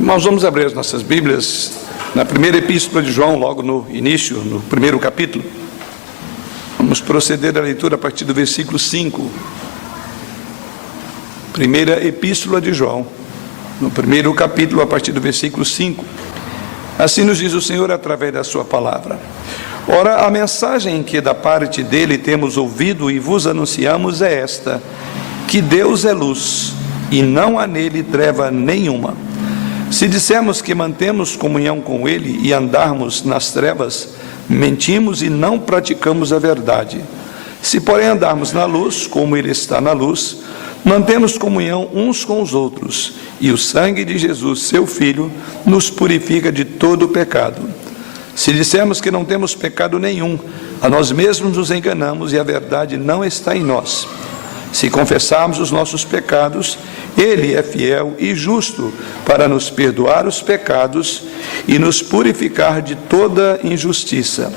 Nós vamos abrir as nossas Bíblias na primeira epístola de João, logo no início, no primeiro capítulo. Vamos proceder à leitura a partir do versículo 5. Primeira epístola de João, no primeiro capítulo, a partir do versículo 5. Assim nos diz o Senhor através da sua palavra. Ora, a mensagem que da parte dele temos ouvido e vos anunciamos é esta: que Deus é luz, e não há nele treva nenhuma. Se dissermos que mantemos comunhão com ele e andarmos nas trevas, mentimos e não praticamos a verdade. Se, porém, andarmos na luz, como ele está na luz, mantemos comunhão uns com os outros, e o sangue de Jesus, seu Filho, nos purifica de todo o pecado. Se dissermos que não temos pecado nenhum, a nós mesmos nos enganamos e a verdade não está em nós. Se confessarmos os nossos pecados, Ele é fiel e justo para nos perdoar os pecados e nos purificar de toda injustiça.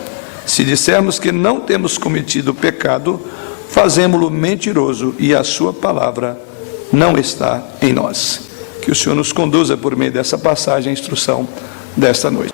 Se dissermos que não temos cometido pecado, fazemo-lo mentiroso e a sua palavra não está em nós. Que o Senhor nos conduza por meio dessa passagem a instrução desta noite.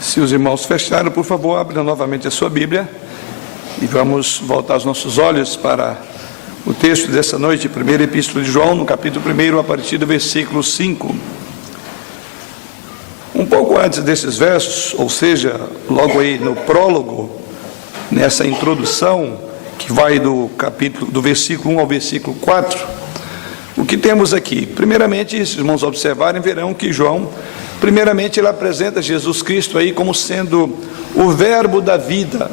Se os irmãos fecharam, por favor, abram novamente a sua Bíblia e vamos voltar os nossos olhos para o texto dessa noite, primeira epístola de João, no capítulo 1, a partir do versículo 5. Um pouco antes desses versos, ou seja, logo aí no prólogo, nessa introdução, que vai do capítulo, do versículo 1 ao versículo 4, o que temos aqui? Primeiramente, se os irmãos observarem, verão que João, primeiramente, ele apresenta Jesus Cristo aí como sendo o verbo da vida,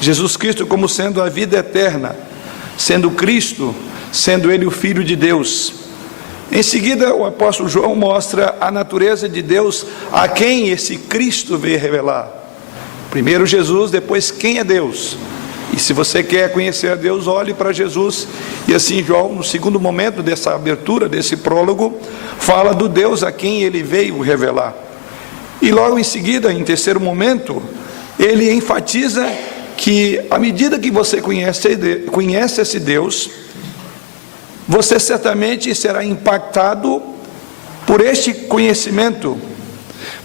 Jesus Cristo como sendo a vida eterna, sendo Cristo, sendo ele o Filho de Deus. Em seguida, o apóstolo João mostra a natureza de Deus a quem esse Cristo veio revelar. Primeiro Jesus, depois quem é Deus. E se você quer conhecer a Deus, olhe para Jesus. E assim João, no segundo momento dessa abertura, desse prólogo, fala do Deus a quem ele veio revelar. E logo em seguida, em terceiro momento, ele enfatiza que à medida que você conhece esse Deus, você certamente será impactado por este conhecimento,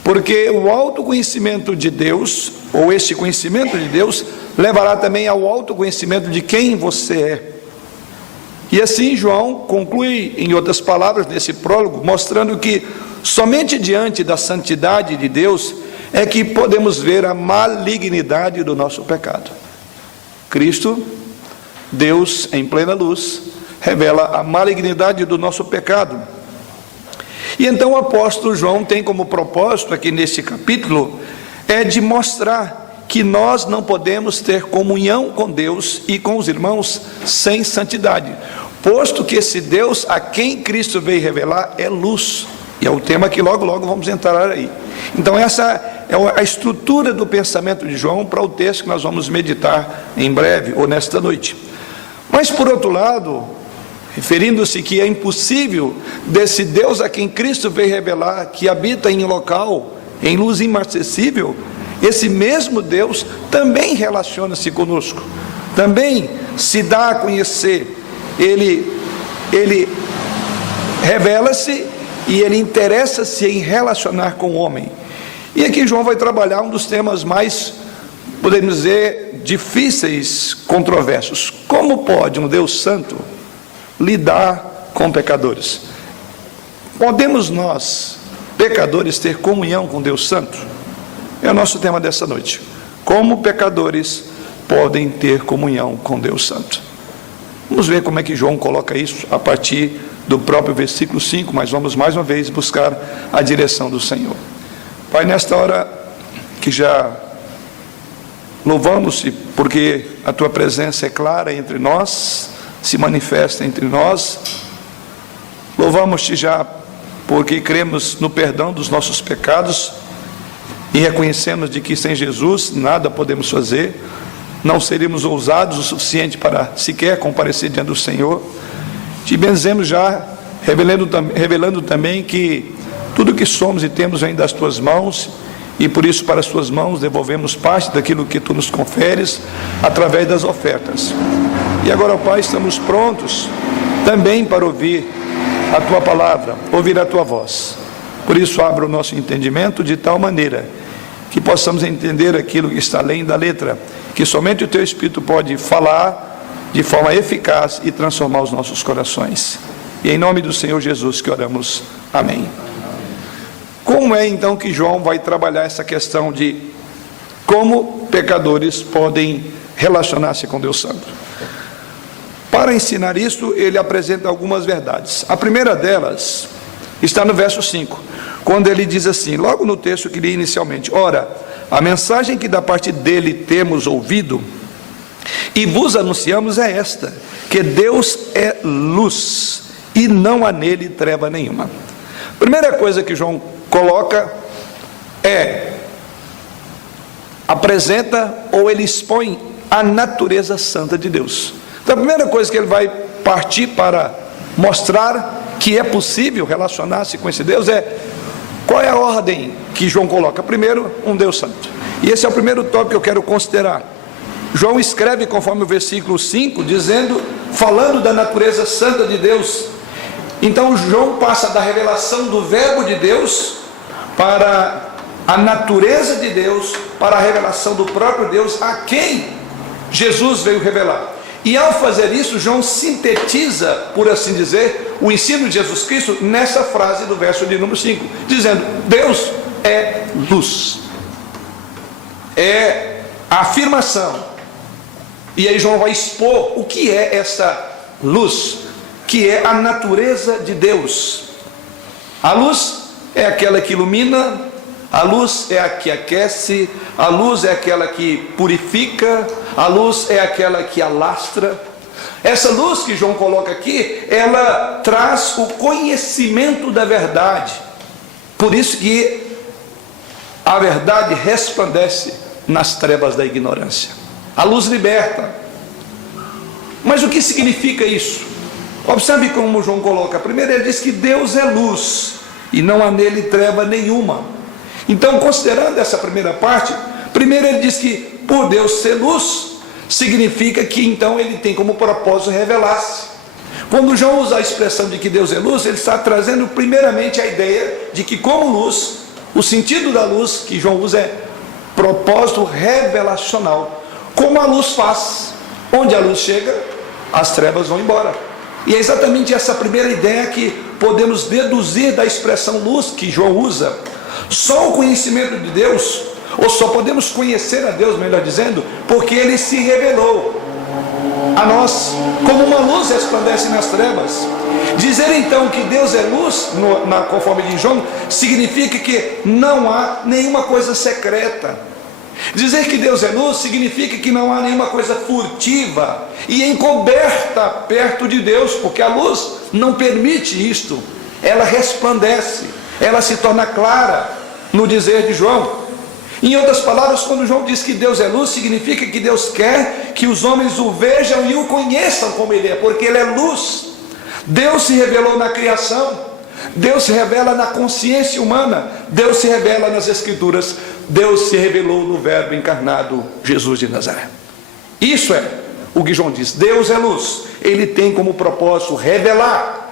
porque o autoconhecimento de Deus, ou este conhecimento de Deus, levará também ao autoconhecimento de quem você é. E assim João conclui, em outras palavras, nesse prólogo, mostrando que somente diante da santidade de Deus é que podemos ver a malignidade do nosso pecado. Cristo, Deus em plena luz, revela a malignidade do nosso pecado. E então o apóstolo João tem como propósito aqui nesse capítulo de mostrar que nós não podemos ter comunhão com Deus e com os irmãos sem santidade, posto que esse Deus a quem Cristo veio revelar é luz, e é o tema que logo vamos entrar aí. Então essa é a estrutura do pensamento de João para o texto que nós vamos meditar em breve, ou nesta noite. Mas, por outro lado, referindo-se que é impossível desse Deus a quem Cristo veio revelar, que habita em local, em luz inacessível, esse mesmo Deus também relaciona-se conosco, também se dá a conhecer, ele revela-se e ele interessa-se em relacionar com o homem. E aqui João vai trabalhar um dos temas mais, podemos dizer, difíceis, controversos. Como pode um Deus santo lidar com pecadores? Podemos nós, pecadores, ter comunhão com Deus santo? É o nosso tema dessa noite. Como pecadores podem ter comunhão com Deus santo? Vamos ver como é que João coloca isso a partir do próprio versículo 5, mas vamos mais uma vez buscar a direção do Senhor. Pai, nesta hora que já louvamos-te porque a tua presença é clara entre nós, se manifesta entre nós, louvamos-te já porque cremos no perdão dos nossos pecados e reconhecemos de que sem Jesus nada podemos fazer, não seríamos ousados o suficiente para sequer comparecer diante do Senhor. Te benzemos já, revelando também que tudo que somos e temos vem das tuas mãos, e por isso para as tuas mãos devolvemos parte daquilo que tu nos conferes através das ofertas. E agora, Pai, estamos prontos também para ouvir a tua palavra, ouvir a tua voz. Por isso abra o nosso entendimento de tal maneira que possamos entender aquilo que está além da letra, que somente o teu Espírito pode falar de forma eficaz e transformar os nossos corações. E em nome do Senhor Jesus que oramos. Amém. Como é então que João vai trabalhar essa questão de como pecadores podem relacionar-se com Deus Santo? Para ensinar isso, ele apresenta algumas verdades. A primeira delas está no verso 5, quando ele diz assim, logo no texto que li inicialmente: ora, a mensagem que da parte dele temos ouvido e vos anunciamos é esta, que Deus é luz e não há nele treva nenhuma. Primeira coisa que João coloca apresenta ou ele expõe a natureza santa de Deus. Então a primeira coisa que ele vai partir para mostrar que é possível relacionar-se com esse Deus qual é a ordem que João coloca? Primeiro, um Deus santo. E esse é o primeiro tópico que eu quero considerar. João escreve conforme o versículo 5, falando da natureza santa de Deus. Então João passa da revelação do verbo de Deus para a natureza de Deus, para a revelação do próprio Deus, a quem Jesus veio revelar. E ao fazer isso, João sintetiza, por assim dizer, o ensino de Jesus Cristo nessa frase do verso de número 5, dizendo: Deus é luz. É a afirmação. E aí João vai expor o que é essa luz, que é a natureza de Deus. A luz é aquela que ilumina, a luz é a que aquece, a luz é aquela que purifica, a luz é aquela que alastra. Essa luz que João coloca aqui, ela traz o conhecimento da verdade. Por isso que a verdade resplandece nas trevas da ignorância. A luz liberta. Mas o que significa isso? Observe como João coloca. Primeiro ele diz que Deus é luz e não há nele treva nenhuma. Então, considerando essa primeira parte, primeiro ele diz que por Deus ser luz, significa que então ele tem como propósito revelar-se. Quando João usa a expressão de que Deus é luz, ele está trazendo primeiramente a ideia de que como luz, o sentido da luz que João usa é propósito revelacional. Como a luz faz, onde a luz chega, as trevas vão embora. E é exatamente essa primeira ideia que podemos deduzir da expressão luz que João usa. Só o conhecimento de Deus, ou só podemos conhecer a Deus, melhor dizendo, porque Ele se revelou a nós, como uma luz resplandece nas trevas. Dizer então que Deus é luz, conforme diz João, significa que não há nenhuma coisa secreta. Dizer que Deus é luz significa que não há nenhuma coisa furtiva e encoberta perto de Deus, porque a luz não permite isto. Ela resplandece, ela se torna clara no dizer de João. Em outras palavras, quando João diz que Deus é luz, significa que Deus quer que os homens o vejam e o conheçam como Ele é, porque Ele é luz. Deus se revelou na criação, Deus se revela na consciência humana, Deus se revela nas Escrituras, Deus se revelou no Verbo encarnado, Jesus de Nazaré. Isso é o que João diz. Deus é luz, Ele tem como propósito revelar,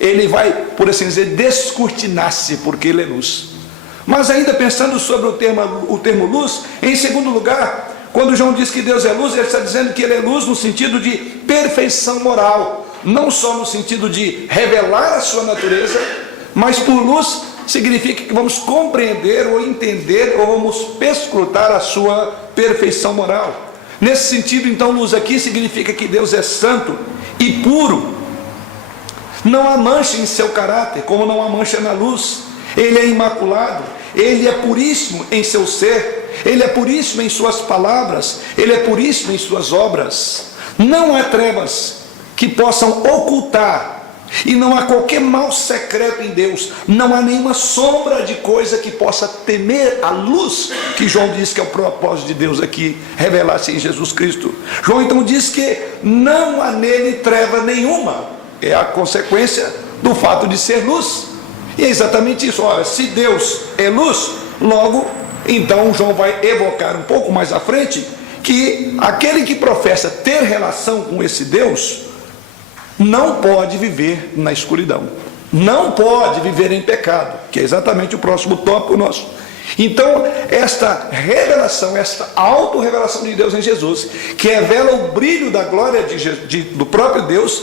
Ele vai, por assim dizer, descortinar-se, porque Ele é luz. Mas ainda pensando sobre o termo luz, em segundo lugar, quando João diz que Deus é luz, ele está dizendo que Ele é luz no sentido de perfeição moral, não só no sentido de revelar a sua natureza, mas por luz significa que vamos compreender ou entender ou vamos perscrutar a sua perfeição moral. Nesse sentido, então, luz aqui significa que Deus é santo e puro, não há mancha em seu caráter, como não há mancha na luz. Ele é imaculado, Ele é puríssimo em seu ser, Ele é puríssimo em suas palavras, Ele é puríssimo em suas obras. Não há trevas que possam ocultar, e não há qualquer mal secreto em Deus, não há nenhuma sombra de coisa que possa temer a luz, que João diz que é o propósito de Deus aqui, revelar-se em Jesus Cristo. João então diz que não há nele treva nenhuma, é a consequência do fato de ser luz. E é exatamente isso. Ora, se Deus é luz, logo, então João vai evocar um pouco mais à frente, que aquele que professa ter relação com esse Deus, não pode viver na escuridão, não pode viver em pecado, que é exatamente o próximo tópico nosso. Então, esta revelação, esta auto-revelação de Deus em Jesus, que revela o brilho da glória do próprio Deus,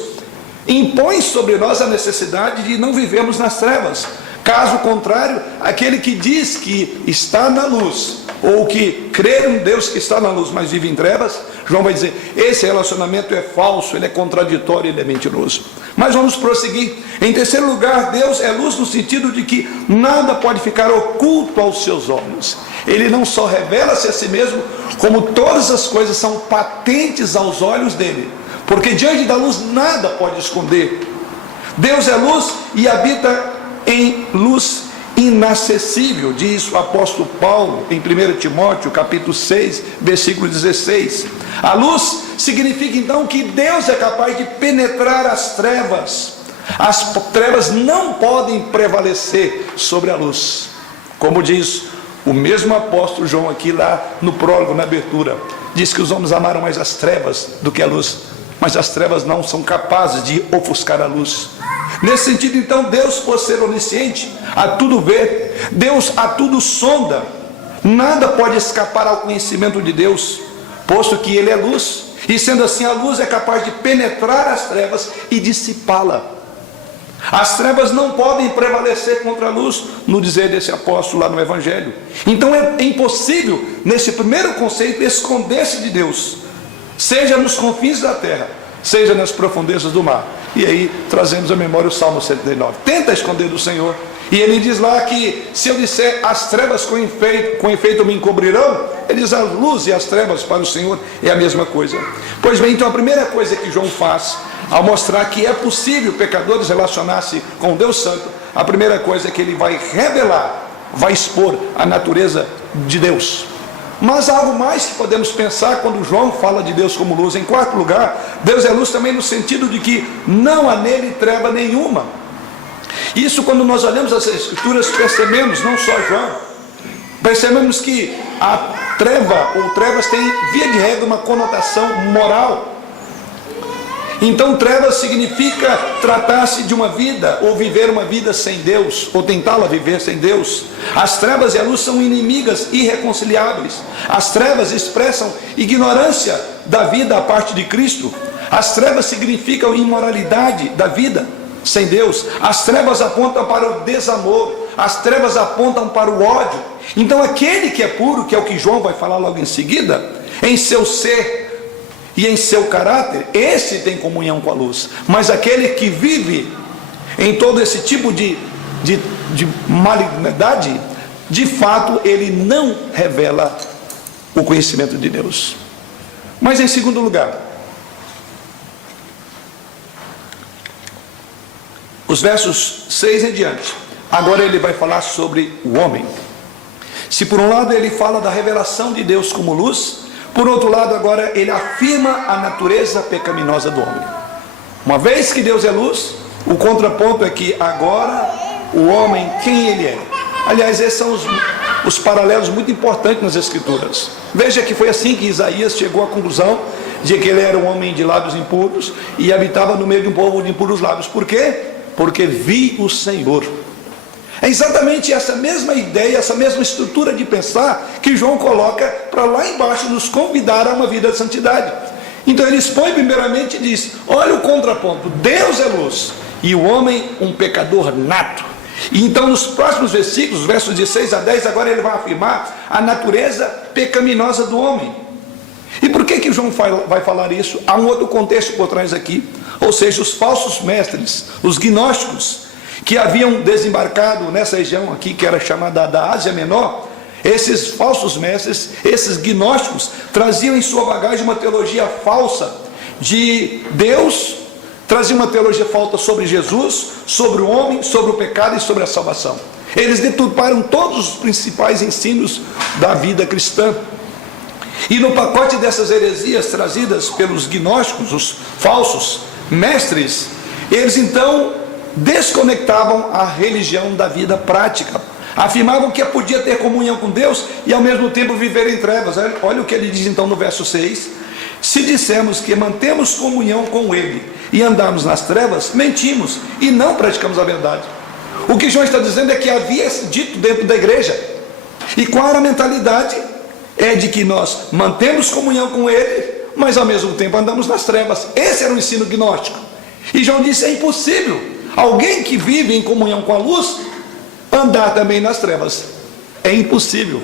impõe sobre nós a necessidade de não vivermos nas trevas. Caso contrário, aquele que diz que está na luz, ou que crê em Deus que está na luz, mas vive em trevas, João vai dizer, esse relacionamento é falso, ele é contraditório, ele é mentiroso. Mas vamos prosseguir. Em terceiro lugar, Deus é luz no sentido de que nada pode ficar oculto aos seus olhos. Ele não só revela-se a si mesmo, como todas as coisas são patentes aos olhos dele, porque diante da luz nada pode esconder. Deus é luz e habita em luz inacessível, diz o apóstolo Paulo em 1 Timóteo capítulo 6, versículo 16. A luz significa então que Deus é capaz de penetrar as trevas. As trevas não podem prevalecer sobre a luz, como diz o mesmo apóstolo João aqui lá no prólogo, na abertura. Diz que os homens amaram mais as trevas do que a luz, mas as trevas não são capazes de ofuscar a luz. Nesse sentido, então, Deus, por ser onisciente, a tudo vê, Deus a tudo sonda, nada pode escapar ao conhecimento de Deus, posto que Ele é luz, e sendo assim a luz é capaz de penetrar as trevas e dissipá-la. As trevas não podem prevalecer contra a luz, no dizer desse apóstolo lá no Evangelho. Então é impossível, nesse primeiro conceito, esconder-se de Deus, seja nos confins da terra, seja nas profundezas do mar. E aí trazemos à memória o Salmo 79. Tenta esconder do Senhor. E ele diz lá que se eu disser as trevas com efeito me encobrirão, ele diz a luz e as trevas para o Senhor é a mesma coisa. Pois bem, então a primeira coisa que João faz, ao mostrar que é possível pecadores relacionar-se com Deus Santo, a primeira coisa é que ele vai revelar, vai expor a natureza de Deus. Mas há algo mais que podemos pensar quando João fala de Deus como luz. Em quarto lugar, Deus é luz também no sentido de que não há nele treva nenhuma. Isso, quando nós olhamos as Escrituras, percebemos, não só João, percebemos que a treva ou trevas tem, via de regra, uma conotação moral. Então trevas significa tratar-se de uma vida, ou viver uma vida sem Deus, ou tentá-la viver sem Deus. As trevas e a luz são inimigas irreconciliáveis. As trevas expressam ignorância da vida à parte de Cristo. As trevas significam imoralidade da vida sem Deus. As trevas apontam para o desamor, as trevas apontam para o ódio. Então aquele que é puro, que é o que João vai falar logo em seguida, em seu ser e em seu caráter, esse tem comunhão com a luz. Mas aquele que vive em todo esse tipo de malignidade, de fato ele não revela o conhecimento de Deus. Mas em segundo lugar, os versos 6 em diante, agora ele vai falar sobre o homem. Se por um lado ele fala da revelação de Deus como luz, por outro lado agora ele afirma a natureza pecaminosa do homem. Uma vez que Deus é luz, o contraponto é que agora o homem, quem ele é? Aliás, esses são os paralelos muito importantes nas Escrituras. Veja que foi assim que Isaías chegou à conclusão de que ele era um homem de lábios impuros e habitava no meio de um povo de impuros lábios. Por quê? Porque vi o Senhor. É exatamente essa mesma ideia, essa mesma estrutura de pensar que João coloca para lá embaixo nos convidar a uma vida de santidade. Então ele expõe primeiramente e diz: olha o contraponto, Deus é luz e o homem um pecador nato. E então nos próximos versículos, versos de 6 a 10, agora ele vai afirmar a natureza pecaminosa do homem. E por que João vai falar isso? Há um outro contexto por trás aqui, ou seja, os falsos mestres, os gnósticos, que haviam desembarcado nessa região aqui, que era chamada da Ásia Menor. Esses falsos mestres, esses gnósticos, traziam em sua bagagem uma teologia falsa de Deus, traziam uma teologia falsa sobre Jesus, sobre o homem, sobre o pecado e sobre a salvação. Eles deturparam todos os principais ensinos da vida cristã. E no pacote dessas heresias trazidas pelos gnósticos, os falsos mestres, eles então desconectavam a religião da vida prática. Afirmavam que podia ter comunhão com Deus e ao mesmo tempo viver em trevas. Olha o que ele diz então no verso 6: se dissermos que mantemos comunhão com Ele e andarmos nas trevas, mentimos e não praticamos a verdade. O que João está dizendo é que havia dito dentro da igreja. E qual era a mentalidade? É de que nós mantemos comunhão com Ele, mas ao mesmo tempo andamos nas trevas. Esse era o ensino gnóstico. E João disse: é impossível alguém que vive em comunhão com a luz andar também nas trevas. É impossível.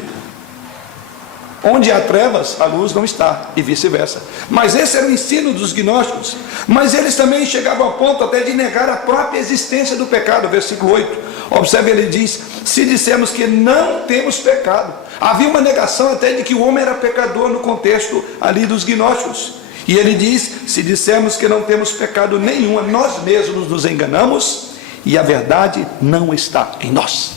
Onde há trevas, a luz não está, e vice-versa. Mas esse era o ensino dos gnósticos. Mas eles também chegavam ao ponto até de negar a própria existência do pecado. Versículo 8, observe, ele diz: se dissermos que não temos pecado. Havia uma negação até de que o homem era pecador no contexto ali dos gnósticos. E ele diz: se dissermos que não temos pecado nenhum, nós mesmos nos enganamos e a verdade não está em nós.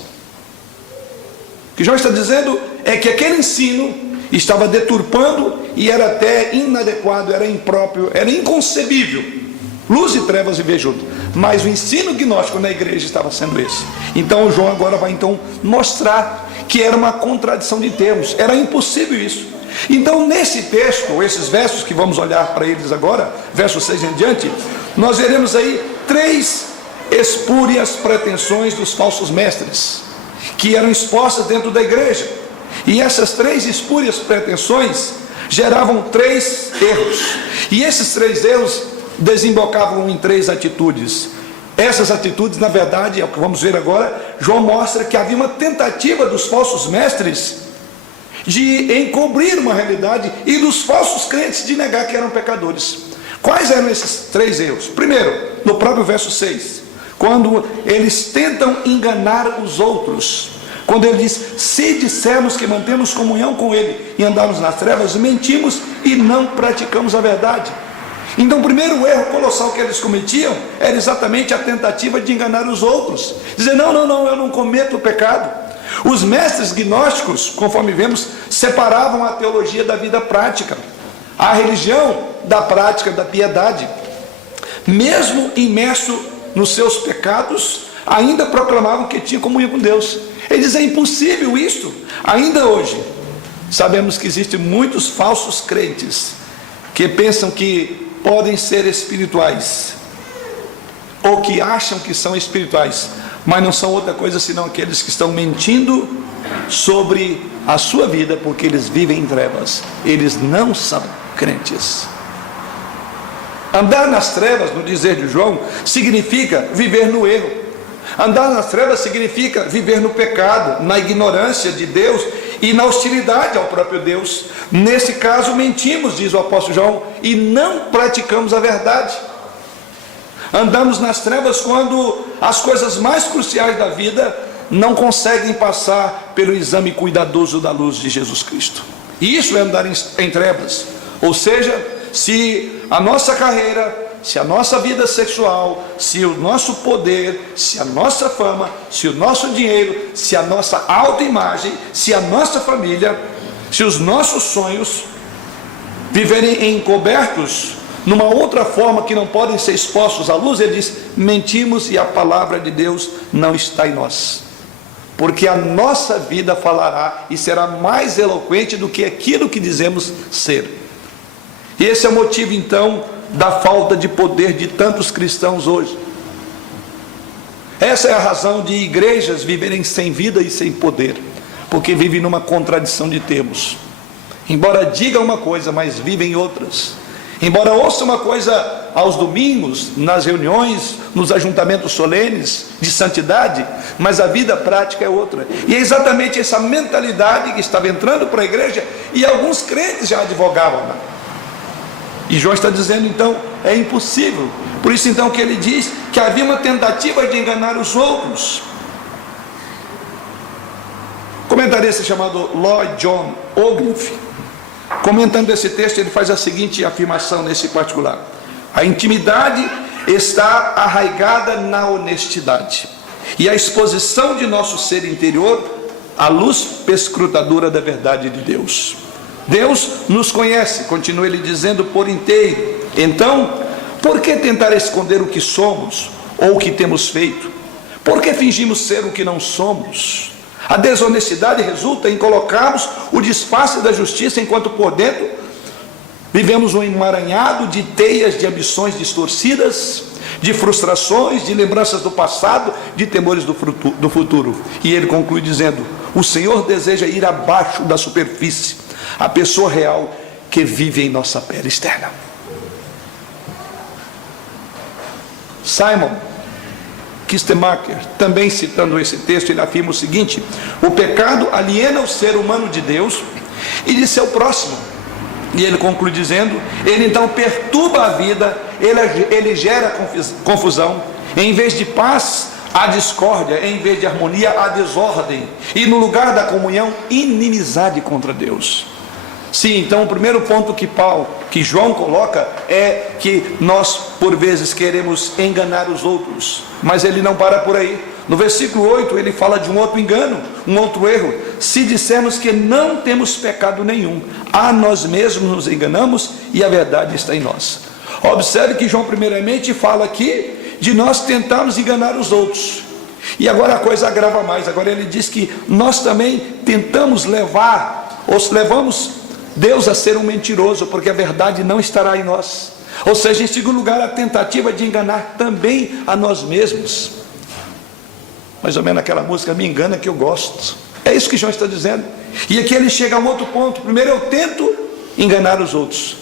O que João está dizendo é que aquele ensino estava deturpando e era até inadequado, era impróprio, era inconcebível. Luz e trevas viver junto. Mas o ensino gnóstico na igreja estava sendo esse. Então João agora vai então mostrar que era uma contradição de termos, era impossível isso. Então nesse texto, esses versos que vamos olhar para eles agora, verso 6 em diante, nós veremos aí 3 espúrias pretensões dos falsos mestres, que eram expostas dentro da igreja. E essas 3 espúrias pretensões geravam 3 erros. E esses 3 erros desembocavam em 3 atitudes. Essas atitudes, na verdade, é o que vamos ver agora. João mostra que havia uma tentativa dos falsos mestres de encobrir uma realidade e dos falsos crentes de negar que eram pecadores. Quais eram esses 3 erros? Primeiro, no próprio verso 6, quando eles tentam enganar os outros. Quando ele diz: se dissermos que mantemos comunhão com Ele e andamos nas trevas, mentimos e não praticamos a verdade. Então o primeiro erro colossal que eles cometiam era exatamente a tentativa de enganar os outros, dizer: não, eu não cometo o pecado. Os mestres gnósticos, conforme vemos, separavam a teologia da vida prática, a religião da prática da piedade. Mesmo imerso nos seus pecados, ainda proclamavam que tinha comunhão com Deus. Eles dizem: é impossível isto. Ainda hoje sabemos que existem muitos falsos crentes que pensam que podem ser espirituais, ou que acham que são espirituais, mas não são outra coisa senão aqueles que estão mentindo sobre a sua vida, porque eles vivem em trevas. Eles não são crentes. Andar nas trevas, no dizer de João, significa viver no erro. Andar nas trevas significa viver no pecado, na ignorância de Deus e na hostilidade ao próprio Deus. Nesse caso, mentimos, diz o apóstolo João, e não praticamos a verdade. Andamos nas trevas quando as coisas mais cruciais da vida não conseguem passar pelo exame cuidadoso da luz de Jesus Cristo. E isso é andar em trevas. Ou seja, se a nossa carreira, se a nossa vida sexual, se o nosso poder, se a nossa fama, se o nosso dinheiro, se a nossa autoimagem, se a nossa família, se os nossos sonhos viverem encobertos numa outra forma que não podem ser expostos à luz, ele diz: mentimos e a palavra de Deus não está em nós. Porque a nossa vida falará e será mais eloquente do que aquilo que dizemos ser. E esse é o motivo então da falta de poder de tantos cristãos hoje. Essa é a razão de igrejas viverem sem vida e sem poder, porque vivem numa contradição de termos. Embora digam uma coisa, mas vivem outras. Embora ouça uma coisa aos domingos, nas reuniões, nos ajuntamentos solenes de santidade, mas a vida prática é outra. E é exatamente essa mentalidade que estava entrando para a igreja, e alguns crentes já advogavam, né? E João está dizendo então, é impossível. Por isso então que ele diz que havia uma tentativa de enganar os outros. Comentarista chamado Lloyd John Ogilvie, comentando esse texto, ele faz a seguinte afirmação nesse particular: a intimidade está arraigada na honestidade e a exposição de nosso ser interior à luz perscrutadora da verdade de Deus. Deus nos conhece, continua ele dizendo, por inteiro. Então, por que tentar esconder o que somos ou o que temos feito? Por que fingimos ser o que não somos? A desonestidade resulta em colocarmos o disfarce da justiça, enquanto por dentro vivemos um emaranhado de teias de ambições distorcidas, de frustrações, de lembranças do passado, de temores do futuro. E ele conclui dizendo: o Senhor deseja ir abaixo da superfície, a pessoa real que vive em nossa pele externa. Simon Kistemaker, também citando esse texto, ele afirma o seguinte: o pecado aliena o ser humano de Deus e de seu próximo. E ele conclui dizendo: ele então perturba a vida, ele gera confusão. Em vez de paz, há discórdia; em vez de harmonia, há desordem, e no lugar da comunhão, inimizade contra Deus. Sim, então o primeiro ponto que João coloca é que nós por vezes queremos enganar os outros, mas ele não para por aí. No versículo 8 ele fala de um outro engano, um outro erro: se dissermos que não temos pecado nenhum, a nós mesmos nos enganamos e a verdade está em nós. Observe que João primeiramente fala aqui de nós tentarmos enganar os outros, e agora a coisa agrava mais. Agora ele diz que nós também tentamos levamos Deus a ser um mentiroso, porque a verdade não estará em nós. Ou seja, em segundo lugar, a tentativa de enganar também a nós mesmos. Mais ou menos aquela música: me engana que eu gosto. É isso que João está dizendo. E aqui ele chega a um outro ponto: primeiro eu tento enganar os outros,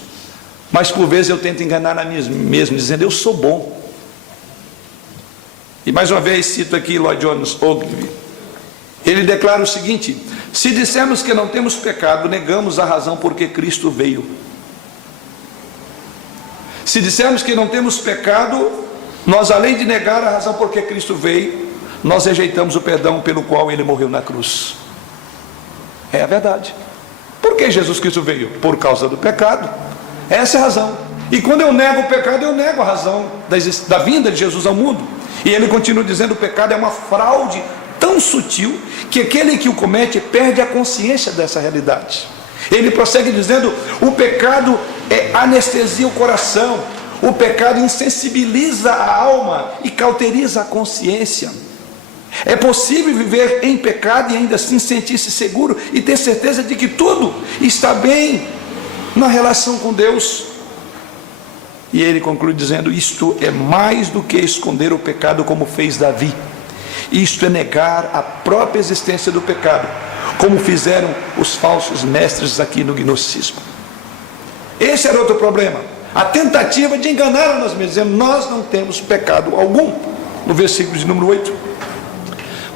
mas por vezes eu tento enganar a mim mesmo, dizendo: eu sou bom. E mais uma vez cito aqui Lloyd Jones Ogilvie. Ele declara o seguinte: se dissermos que não temos pecado, negamos a razão porque Cristo veio. Se dissermos que não temos pecado, nós, além de negar a razão porque Cristo veio, nós rejeitamos o perdão pelo qual ele morreu na cruz. É a verdade. Por que Jesus Cristo veio? Por causa do pecado. Essa é a razão. E quando eu nego o pecado, eu nego a razão da vinda de Jesus ao mundo. E ele continua dizendo: o pecado é uma fraude tão sutil que aquele que o comete perde a consciência dessa realidade. Ele prossegue dizendo: o pecado anestesia o coração, o pecado insensibiliza a alma e cauteriza a consciência. É possível viver em pecado e ainda assim sentir-se seguro e ter certeza de que tudo está bem na relação com Deus. E ele conclui dizendo: isto é mais do que esconder o pecado, como fez Davi. Isto é negar a própria existência do pecado, como fizeram os falsos mestres aqui no gnosticismo. Esse era outro problema: a tentativa de enganar a nós mesmos, dizendo: nós não temos pecado algum. No versículo de número 8.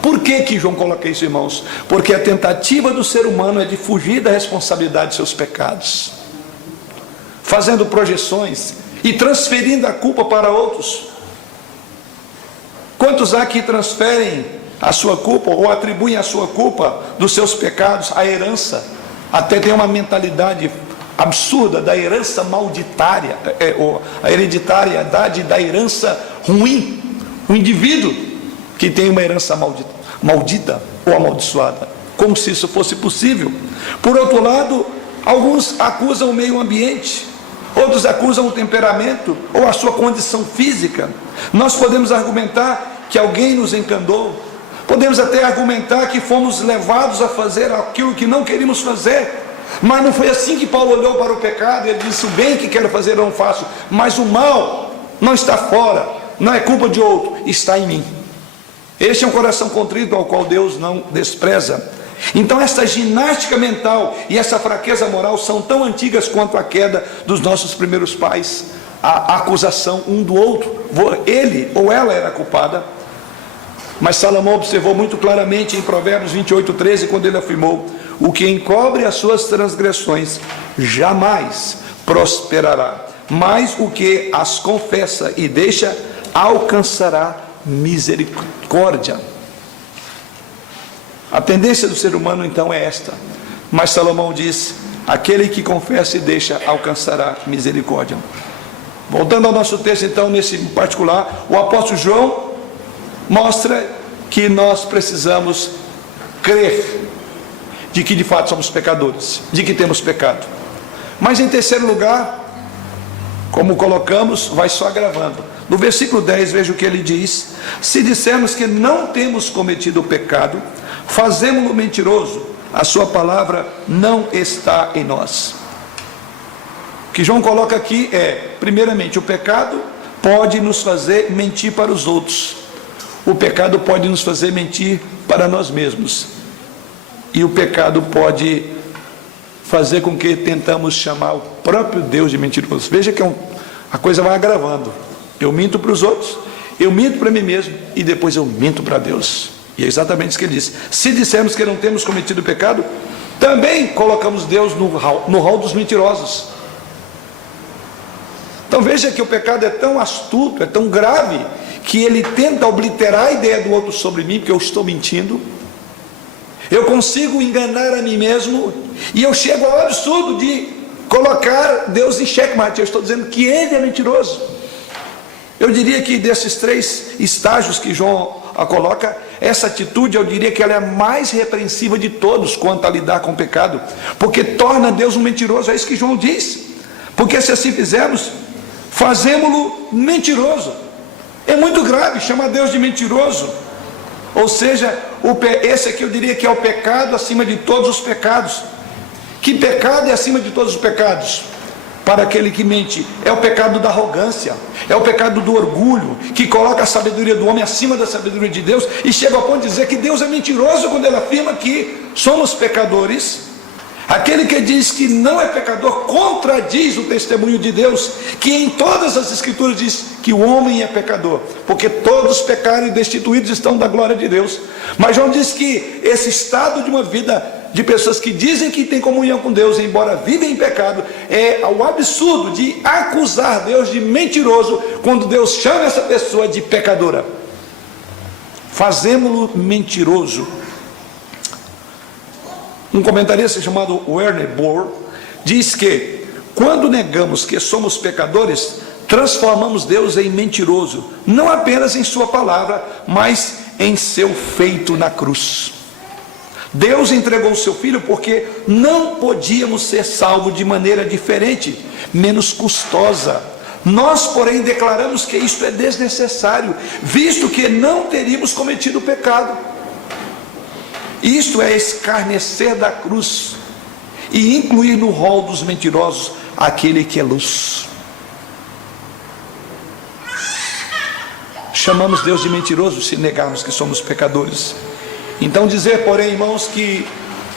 Por que João coloca isso, irmãos? Porque a tentativa do ser humano é de fugir da responsabilidade de seus pecados, fazendo projeções e transferindo a culpa para outros. Quantos há que transferem a sua culpa ou atribuem a sua culpa dos seus pecados à herança? Até tem uma mentalidade absurda da herança malditária, a hereditariedade da herança ruim. O indivíduo que tem uma herança maldita ou amaldiçoada, como se isso fosse possível. Por outro lado, alguns acusam o meio ambiente, outros acusam o temperamento ou a sua condição física. Nós podemos argumentar que alguém nos encantou, podemos até argumentar que fomos levados a fazer aquilo que não queríamos fazer, mas não foi assim que Paulo olhou para o pecado e ele disse: o bem que quero fazer eu não faço, mas o mal não está fora, não é culpa de outro, está em mim. Este é um coração contrito ao qual Deus não despreza. Então essa ginástica mental e essa fraqueza moral são tão antigas quanto a queda dos nossos primeiros pais, a acusação um do outro, ele ou ela era culpada. Mas Salomão observou muito claramente em Provérbios 28:13, quando ele afirmou: o que encobre as suas transgressões jamais prosperará, mas o que as confessa e deixa alcançará misericórdia. A tendência do ser humano então é esta, mas Salomão diz: aquele que confessa e deixa alcançará misericórdia. Voltando ao nosso texto então, nesse particular, o apóstolo João mostra que nós precisamos crer de que de fato somos pecadores, de que temos pecado. Mas em terceiro lugar, como colocamos, vai só agravando. No versículo 10, veja o que ele diz: se dissermos que não temos cometido o pecado, fazemo-lo mentiroso, a sua palavra não está em nós. O que João coloca aqui é, primeiramente, o pecado pode nos fazer mentir para os outros. O pecado pode nos fazer mentir para nós mesmos. E o pecado pode fazer com que tentamos chamar o próprio Deus de mentiroso. Veja que a coisa vai agravando. Eu minto para os outros, eu minto para mim mesmo e depois eu minto para Deus. E é exatamente isso que ele disse: se dissermos que não temos cometido pecado, também colocamos Deus no rol dos mentirosos. Então veja que o pecado é tão astuto, é tão grave, que ele tenta obliterar a ideia do outro sobre mim, porque eu estou mentindo. Eu consigo enganar a mim mesmo, e eu chego ao absurdo de colocar Deus em xeque-mate. Eu estou dizendo que ele é mentiroso. Eu diria que desses três estágios que João coloca, essa atitude, eu diria que ela é a mais repreensiva de todos quanto a lidar com o pecado, porque torna Deus um mentiroso. É isso que João diz. Porque se assim fizermos, fazemo-lo mentiroso. É muito grave chamar Deus de mentiroso. Ou seja, esse aqui eu diria que é o pecado acima de todos os pecados. Que pecado é acima de todos os pecados? Para aquele que mente, é o pecado da arrogância, é o pecado do orgulho, que coloca a sabedoria do homem acima da sabedoria de Deus, e chega ao ponto de dizer que Deus é mentiroso quando ele afirma que somos pecadores. Aquele que diz que não é pecador contradiz o testemunho de Deus, que em todas as escrituras diz que o homem é pecador, porque todos pecaram e destituídos estão da glória de Deus. Mas João diz que esse estado de uma vida de pessoas que dizem que têm comunhão com Deus, embora vivem em pecado, é o absurdo de acusar Deus de mentiroso, quando Deus chama essa pessoa de pecadora. Fazemo-lo mentiroso. Um comentarista chamado Werner Bohr diz que quando negamos que somos pecadores, transformamos Deus em mentiroso, não apenas em sua palavra, mas em seu feito na cruz. Deus entregou o seu Filho porque não podíamos ser salvos de maneira diferente, menos custosa. Nós, porém, declaramos que isto é desnecessário, visto que não teríamos cometido pecado. Isto é escarnecer da cruz e incluir no rol dos mentirosos aquele que é luz. Chamamos Deus de mentiroso se negarmos que somos pecadores. Então dizer, porém, irmãos, que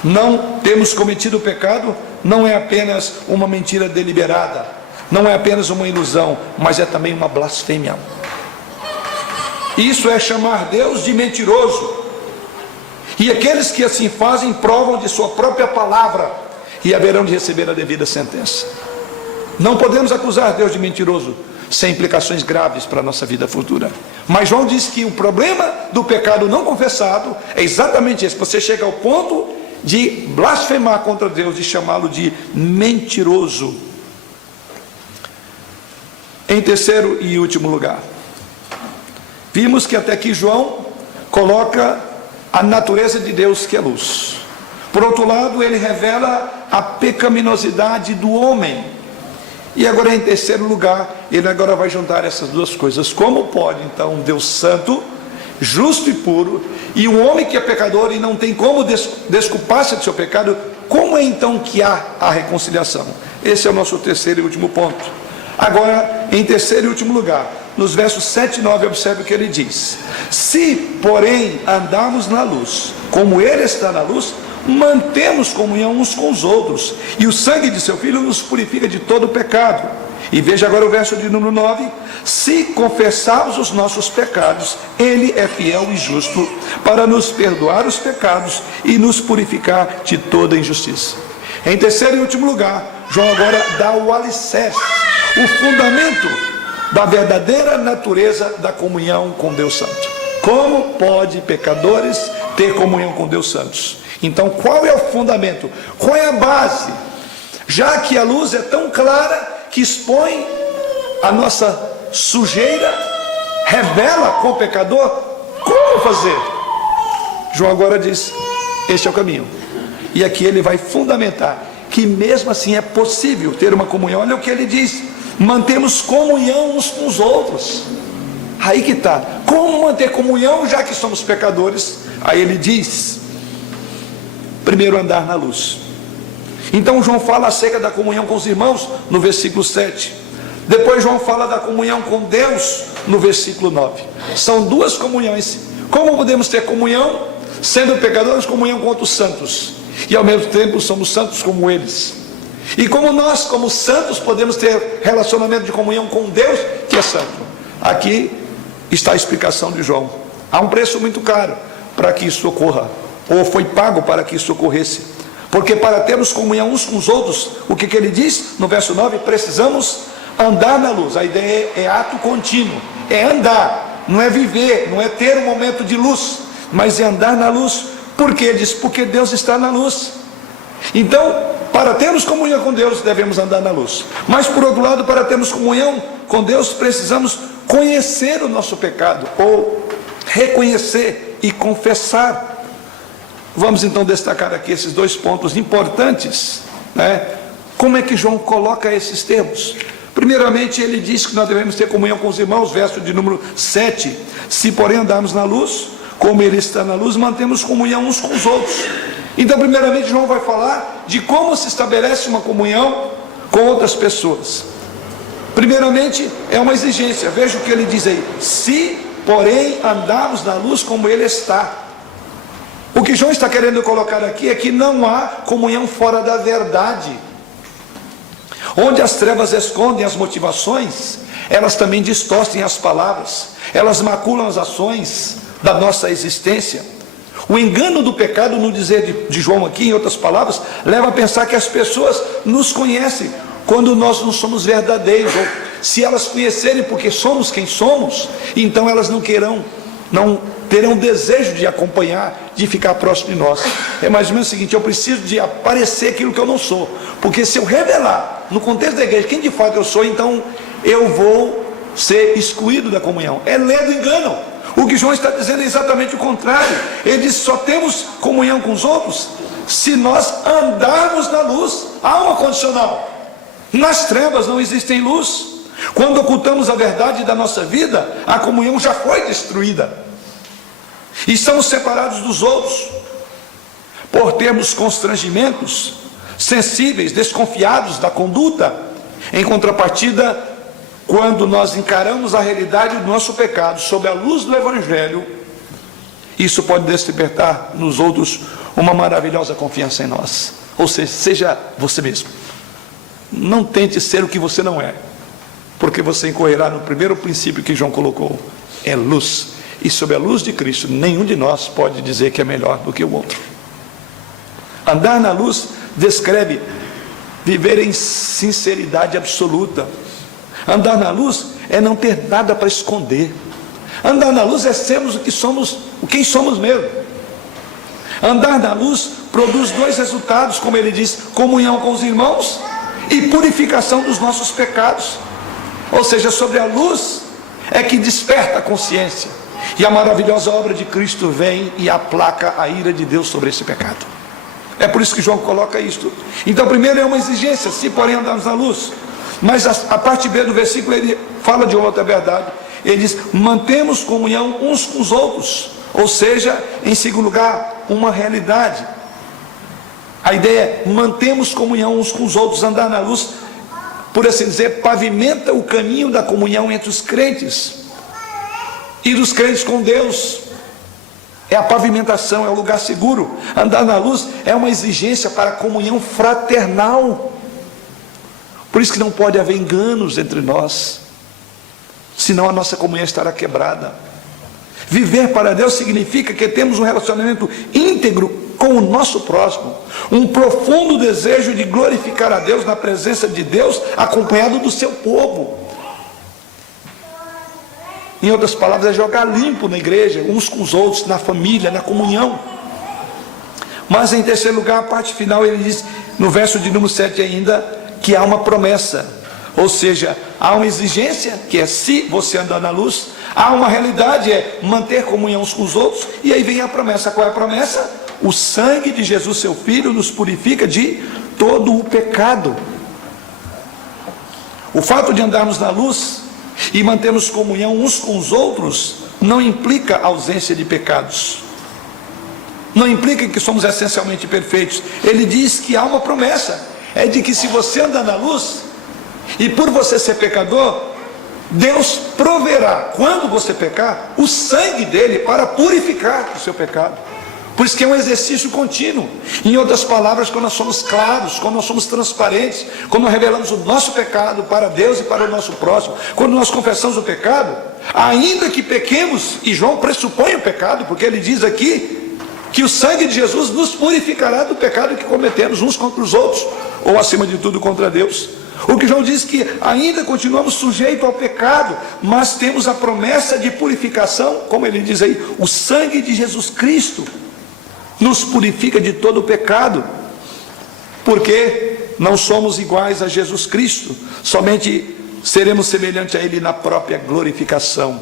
não temos cometido pecado, não é apenas uma mentira deliberada, não é apenas uma ilusão, mas é também uma blasfêmia. Isso é chamar Deus de mentiroso. E aqueles que assim fazem provam de sua própria palavra e haverão de receber a devida sentença. Não podemos acusar Deus de mentiroso sem implicações graves para a nossa vida futura. Mas João diz que o problema do pecado não confessado é exatamente esse: você chega ao ponto de blasfemar contra Deus, de chamá-lo de mentiroso. Em terceiro e último lugar, vimos que até aqui João coloca a natureza de Deus, que é luz. Por outro lado, ele revela a pecaminosidade do homem. E agora, em terceiro lugar, ele agora vai juntar essas duas coisas. Como pode então um Deus santo, justo e puro, e um homem que é pecador e não tem como desculpar-se do seu pecado, como é então que há a reconciliação? Esse é o nosso terceiro e último ponto. Agora, em terceiro e último lugar, nos versos 7 e 9, observe o que ele diz: se, porém, andarmos na luz, como ele está na luz, mantemos comunhão uns com os outros, e o sangue de seu Filho nos purifica de todo pecado. E veja agora o verso de número 9: se confessarmos os nossos pecados, ele é fiel e justo para nos perdoar os pecados e nos purificar de toda injustiça. Em terceiro e último lugar, João agora dá o alicerce, o fundamento da verdadeira natureza da comunhão com Deus Santo. Como pode pecadores ter comunhão com Deus Santo? Então, qual é o fundamento? Qual é a base? Já que a luz é tão clara que expõe a nossa sujeira, revela com o pecador, como fazer? João agora diz: este é o caminho. E aqui ele vai fundamentar que mesmo assim é possível ter uma comunhão. Olha o que ele diz: mantemos comunhão uns com os outros. Aí que está. Como manter comunhão já que somos pecadores? Aí ele diz: primeiro, andar na luz. Então João fala acerca da comunhão com os irmãos no versículo 7. Depois João fala da comunhão com Deus no versículo 9. São duas comunhões. Como podemos ter comunhão sendo pecadores? Comunhão com outros santos, e ao mesmo tempo somos santos como eles. E como nós, como santos, podemos ter relacionamento de comunhão com Deus, que é santo? Aqui está a explicação de João. Há um preço muito caro para que isso ocorra, ou foi pago para que isso ocorresse. Porque para termos comunhão uns com os outros, o que ele diz no verso 9? Precisamos andar na luz. A ideia é ato contínuo, é andar, não é viver, não é ter um momento de luz, mas é andar na luz. Por quê? Ele diz: porque Deus está na luz. Então, para termos comunhão com Deus, devemos andar na luz. Mas por outro lado, para termos comunhão com Deus, precisamos conhecer o nosso pecado, ou reconhecer e confessar. Vamos então destacar aqui esses dois pontos importantes, né? Como é que João coloca esses termos? Primeiramente, ele diz que nós devemos ter comunhão com os irmãos, verso de número 7. Se porém andarmos na luz, como ele está na luz, mantemos comunhão uns com os outros. Então, primeiramente, João vai falar de como se estabelece uma comunhão com outras pessoas. Primeiramente, é uma exigência. Veja o que ele diz aí: se porém andarmos na luz como ele está. O que João está querendo colocar aqui é que não há comunhão fora da verdade. Onde as trevas escondem as motivações, elas também distorcem as palavras, elas maculam as ações da nossa existência. O engano do pecado, no dizer de João aqui, em outras palavras, leva a pensar que as pessoas nos conhecem quando nós não somos verdadeiros. Ou se elas conhecerem porque somos quem somos, então elas não terão desejo de acompanhar, de ficar próximo de nós. É mais ou menos o seguinte: eu preciso de aparecer aquilo que eu não sou, porque se eu revelar no contexto da igreja quem de fato eu sou, então eu vou ser excluído da comunhão. É lei do engano. O que João está dizendo é exatamente o contrário. Ele diz: só temos comunhão com os outros se nós andarmos na luz. Há uma condicional: nas trevas não existe luz. Quando ocultamos a verdade da nossa vida, a comunhão já foi destruída. E estamos separados dos outros por termos constrangimentos, sensíveis, desconfiados da conduta. Em contrapartida, quando nós encaramos a realidade do nosso pecado sob a luz do Evangelho, isso pode despertar nos outros uma maravilhosa confiança em nós. Ou seja, seja você mesmo. Não tente ser o que você não é, porque você incorrerá no primeiro princípio que João colocou: é luz. E sob a luz de Cristo, nenhum de nós pode dizer que é melhor do que o outro. Andar na luz descreve viver em sinceridade absoluta. Andar na luz é não ter nada para esconder. Andar na luz é sermos quem somos mesmo. Andar na luz produz dois resultados, como ele diz: comunhão com os irmãos e purificação dos nossos pecados. Ou seja, sobre a luz é que desperta a consciência, e a maravilhosa obra de Cristo vem e aplaca a ira de Deus sobre esse pecado. É por isso que João coloca isto. Então, primeiro é uma exigência: se porém andarmos na luz. Mas a parte B do versículo, ele fala de outra verdade. Ele diz: mantemos comunhão uns com os outros. Ou seja, em segundo lugar, uma realidade. A ideia é: mantemos comunhão uns com os outros. Andar na luz, por assim dizer, pavimenta o caminho da comunhão entre os crentes e dos crentes com Deus. É a pavimentação, é o lugar seguro. Andar na luz é uma exigência para a comunhão fraternal. Por isso que não pode haver enganos entre nós, senão a nossa comunhão estará quebrada. Viver para Deus significa que temos um relacionamento íntegro com o nosso próximo, um profundo desejo de glorificar a Deus na presença de Deus, acompanhado do seu povo. Em outras palavras, é jogar limpo na igreja, uns com os outros, na família, na comunhão. Mas em terceiro lugar, a parte final, ele diz, no verso de número 7 ainda, que há uma promessa. Ou seja, há uma exigência, que é se você andar na luz. Há uma realidade, é manter comunhão uns com os outros. E aí vem a promessa. Qual é a promessa? O sangue de Jesus, seu Filho, nos purifica de todo o pecado. O fato de andarmos na luz e mantermos comunhão uns com os outros não implica ausência de pecados, não implica que somos essencialmente perfeitos. Ele diz que há uma promessa, é de que se você andar na luz, e por você ser pecador, Deus proverá, quando você pecar, o sangue dele para purificar o seu pecado. Por isso que é um exercício contínuo. Em outras palavras, quando nós somos claros, quando nós somos transparentes, quando nós revelamos o nosso pecado para Deus e para o nosso próximo, quando nós confessamos o pecado, ainda que pequemos, e João pressupõe o pecado, porque ele diz aqui que o sangue de Jesus nos purificará do pecado que cometemos uns contra os outros, ou acima de tudo contra Deus. O que João diz que ainda continuamos sujeitos ao pecado, mas temos a promessa de purificação, como ele diz aí, o sangue de Jesus Cristo nos purifica de todo o pecado, porque não somos iguais a Jesus Cristo, somente seremos semelhantes a Ele na própria glorificação.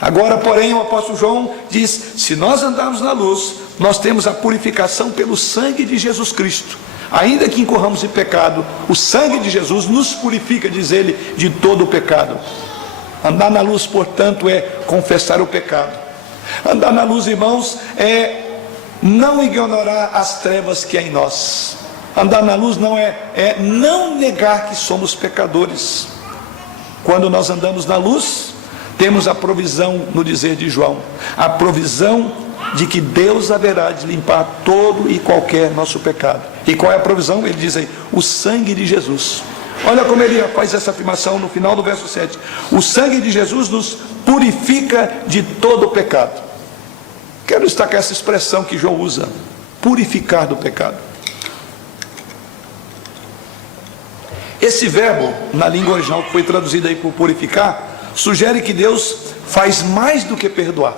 Agora, porém, o apóstolo João diz: se nós andarmos na luz, nós temos a purificação pelo sangue de Jesus Cristo. Ainda que incorramos em pecado, o sangue de Jesus nos purifica, diz ele, de todo o pecado. Andar na luz, portanto, é confessar o pecado. Andar na luz, irmãos, é não ignorar as trevas que há em nós. Andar na luz não é não negar que somos pecadores. Quando nós andamos na luz, temos a provisão, no dizer de João, a provisão de que Deus haverá de limpar todo e qualquer nosso pecado. E qual é a provisão? Ele diz aí, o sangue de Jesus. Olha como ele faz essa afirmação no final do verso 7. O sangue de Jesus nos purifica de todo o pecado. Quero destacar essa expressão que João usa: purificar do pecado. Esse verbo, na língua original, que foi traduzido aí por purificar, sugere que Deus faz mais do que perdoar.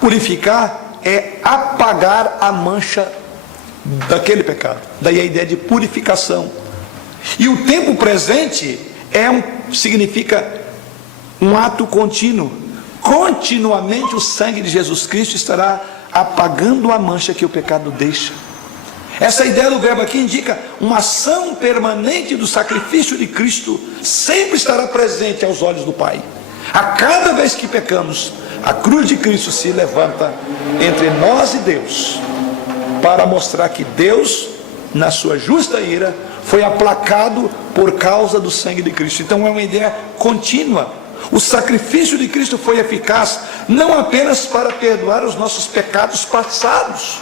Purificar é apagar a mancha daquele pecado. Daí a ideia de purificação. E o tempo presente significa um ato contínuo. Continuamente o sangue de Jesus Cristo estará apagando a mancha que o pecado deixa. Essa ideia do verbo aqui indica uma ação permanente do sacrifício de Cristo, sempre estará presente aos olhos do Pai. A cada vez que pecamos, a cruz de Cristo se levanta entre nós e Deus, para mostrar que Deus, na sua justa ira, foi aplacado por causa do sangue de Cristo. Então é uma ideia contínua. O sacrifício de Cristo foi eficaz, não apenas para perdoar os nossos pecados passados.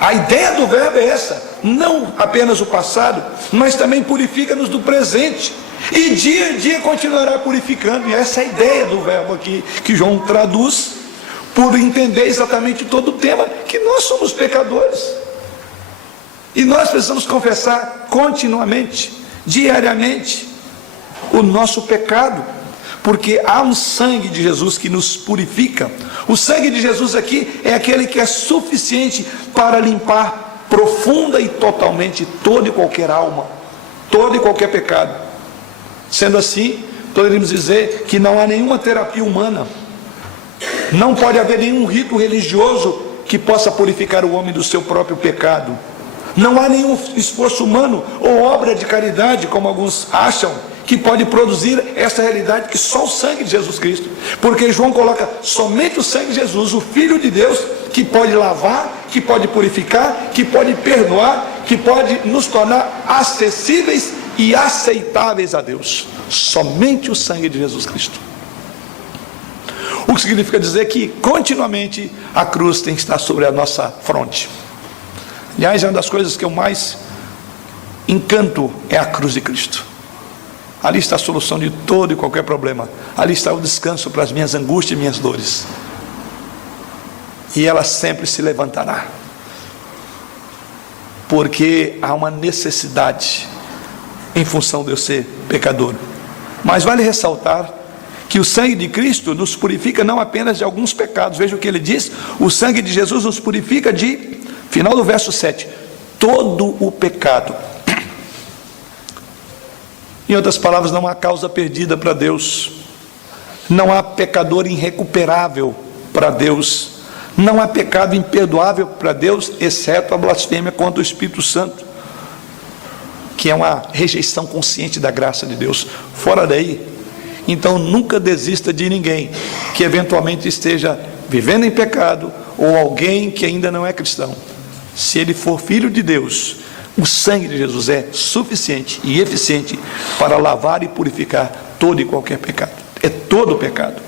A ideia do verbo é essa, não apenas o passado, mas também purifica-nos do presente. E dia a dia continuará purificando. E essa é a ideia do verbo aqui, que João traduz, por entender exatamente todo o tema, que nós somos pecadores. E nós precisamos confessar continuamente, diariamente, o nosso pecado. porque há um sangue de Jesus que nos purifica. O sangue de Jesus aqui é aquele que é suficiente para limpar profunda e totalmente toda e qualquer alma, todo e qualquer pecado. Sendo assim, poderíamos dizer que não há nenhuma terapia humana, não pode haver nenhum rito religioso que possa purificar o homem do seu próprio pecado. Não há nenhum esforço humano ou obra de caridade, como alguns acham, que pode produzir essa realidade que só o sangue de Jesus Cristo. Porque João coloca somente o sangue de Jesus, o Filho de Deus, que pode lavar, que pode purificar, que pode perdoar, que pode nos tornar acessíveis e aceitáveis a Deus. Somente o sangue de Jesus Cristo. O que significa dizer que continuamente a cruz tem que estar sobre a nossa fronte. Aliás, é uma das coisas que eu mais encanto é a cruz de Cristo. Ali está a solução de todo e qualquer problema. Ali está o descanso para as minhas angústias e minhas dores. E ela sempre se levantará. Porque há uma necessidade em função de eu ser pecador. Mas vale ressaltar que o sangue de Cristo nos purifica não apenas de alguns pecados. Veja o que ele diz: o sangue de Jesus nos purifica de, final do verso 7, todo o pecado. Em outras palavras, não há causa perdida para Deus, não há pecador irrecuperável para Deus, não há pecado imperdoável para Deus, exceto a blasfêmia contra o Espírito Santo, que é uma rejeição consciente da graça de Deus. Fora daí, então nunca desista de ninguém que eventualmente esteja vivendo em pecado, ou alguém que ainda não é cristão. Se ele for filho de Deus, o sangue de Jesus é suficiente e eficiente para lavar e purificar todo e qualquer pecado. É todo pecado.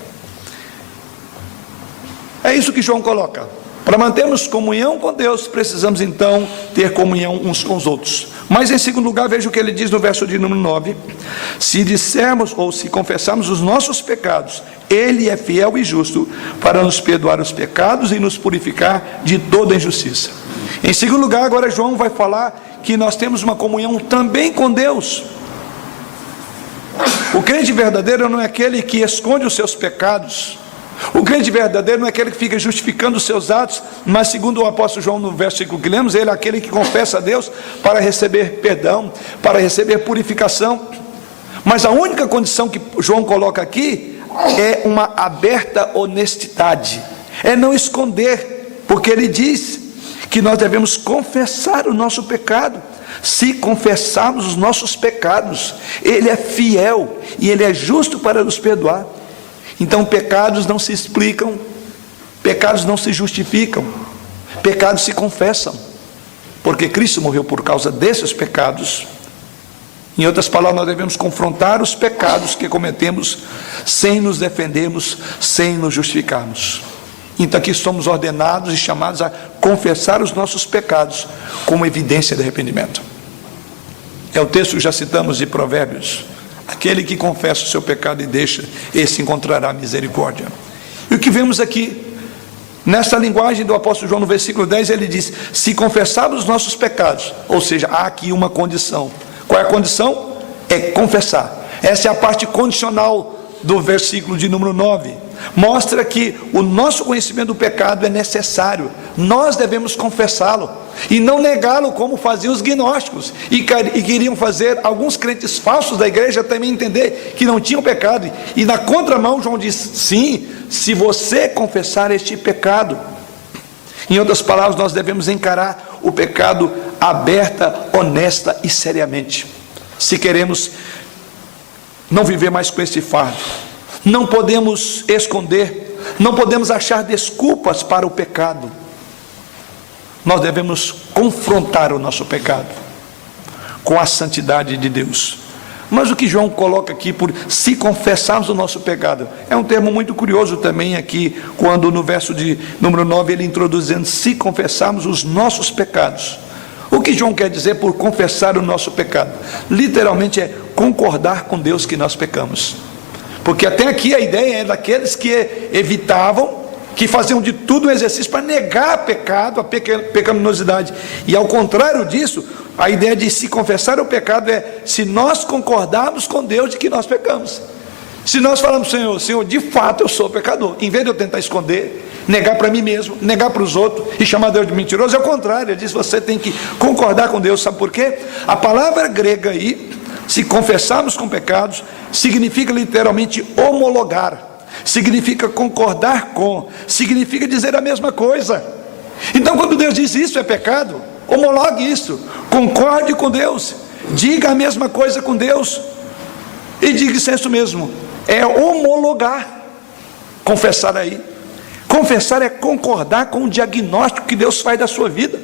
É isso que João coloca. Para mantermos comunhão com Deus, precisamos então ter comunhão uns com os outros. Mas em segundo lugar, veja o que ele diz no verso de número 9: se dissermos ou se confessarmos os nossos pecados, Ele é fiel e justo para nos perdoar os pecados e nos purificar de toda injustiça. Em segundo lugar, agora João vai falar que nós temos uma comunhão também com Deus. O crente verdadeiro não é aquele que esconde os seus pecados. O crente verdadeiro não é aquele que fica justificando os seus atos, mas segundo o apóstolo João no versículo que lemos, ele é aquele que confessa a Deus para receber perdão, para receber purificação. Mas a única condição que João coloca aqui é uma aberta honestidade, é não esconder, porque ele diz que nós devemos confessar o nosso pecado. Se confessarmos os nossos pecados, Ele é fiel e Ele é justo para nos perdoar. Então pecados não se explicam, pecados não se justificam, pecados se confessam, porque Cristo morreu por causa desses pecados. Em outras palavras, nós devemos confrontar os pecados que cometemos sem nos defendermos, sem nos justificarmos. Então aqui somos ordenados e chamados a confessar os nossos pecados como evidência de arrependimento. É o texto que já citamos de Provérbios: aquele que confessa o seu pecado e deixa, esse encontrará misericórdia. E o que vemos aqui, nessa linguagem do apóstolo João, no versículo 10, ele diz: se confessarmos os nossos pecados, ou seja, há aqui uma condição. Qual é a condição? É confessar. Essa é a parte condicional do versículo de número 9. Mostra que o nosso conhecimento do pecado é necessário, nós devemos confessá-lo e não negá-lo como faziam os gnósticos e queriam fazer alguns crentes falsos da igreja também entender que não tinham pecado. E na contramão João diz: sim, se você confessar este pecado. Em outras palavras, nós devemos encarar o pecado aberta, honesta e seriamente, se queremos não viver mais com esse fardo. Não podemos esconder, não podemos achar desculpas para o pecado. Nós devemos confrontar o nosso pecado com a santidade de Deus. Mas o que João coloca aqui por se confessarmos o nosso pecado é um termo muito curioso também aqui, quando no verso de número 9 ele introduz dizendo: se confessarmos os nossos pecados. O que João quer dizer por confessar o nosso pecado? Literalmente é concordar com Deus que nós pecamos. Porque até aqui a ideia é daqueles que evitavam, que faziam de tudo um exercício para negar pecado, a pecaminosidade. E ao contrário disso, a ideia de se confessar o pecado é se nós concordarmos com Deus de que nós pecamos. Se nós falamos, Senhor, de fato eu sou pecador, em vez de eu tentar esconder, negar para mim mesmo, negar para os outros e chamar Deus de mentiroso, é o contrário. Ele diz, você tem que concordar com Deus. Sabe por quê? A palavra grega aí, se confessarmos com pecados, significa literalmente homologar, significa concordar com, significa dizer a mesma coisa. Então quando Deus diz isso é pecado, homologue isso, concorde com Deus, diga a mesma coisa com Deus, e diga isso mesmo, é homologar. Confessar aí, confessar é concordar com o diagnóstico que Deus faz da sua vida.